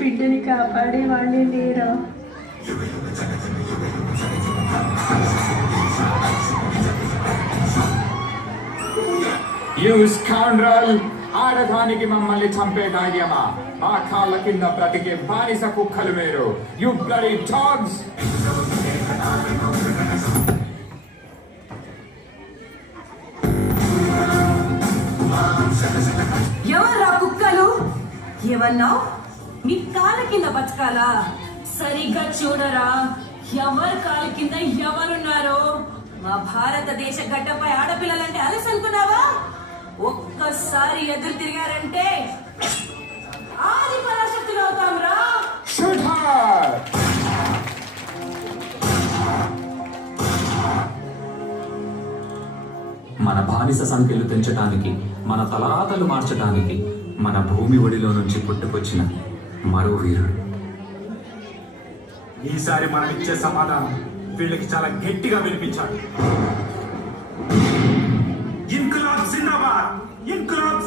బిడ్డని కాపాడే వాళ్ళే లేరా? You scoundrel! ఆడదానికి మమ్మల్ని చంపే ధైర్యమా? మా కాళ్ళ కింద బ్రతికే బానిస కుక్కలు మీరు! You bloody dogs! ఎవర్రా కుక్కలు? ఏమన్నావు? మీ కాళ్ళ కింద బతకాలా? సరిగ్గా చూడరా, ఎవరి కాళ్ళ కింద ఎవరున్నారో. మా భారతదేశ గడ్డపై ఆడపిల్లలంటే అలసి అనుకున్నావా? ఒక్కసారి ఎదురు తిరిగారంటే ఆది పరాశక్తులు అవుతాం రా. మన బానిస సంఖ్యలు పెంచడానికి, మన తలరాతలు మార్చడానికి మన భూమి ఒడిలో నుంచి పుట్టుకొచ్చిన మరో వీరుడు. ఈసారి మనం ఇచ్చే సమాధానం వీళ్ళకి చాలా గట్టిగా వినిపించాలి. ఇన్కులాబ్ జిందాబాద్! ఇన్కులాబ్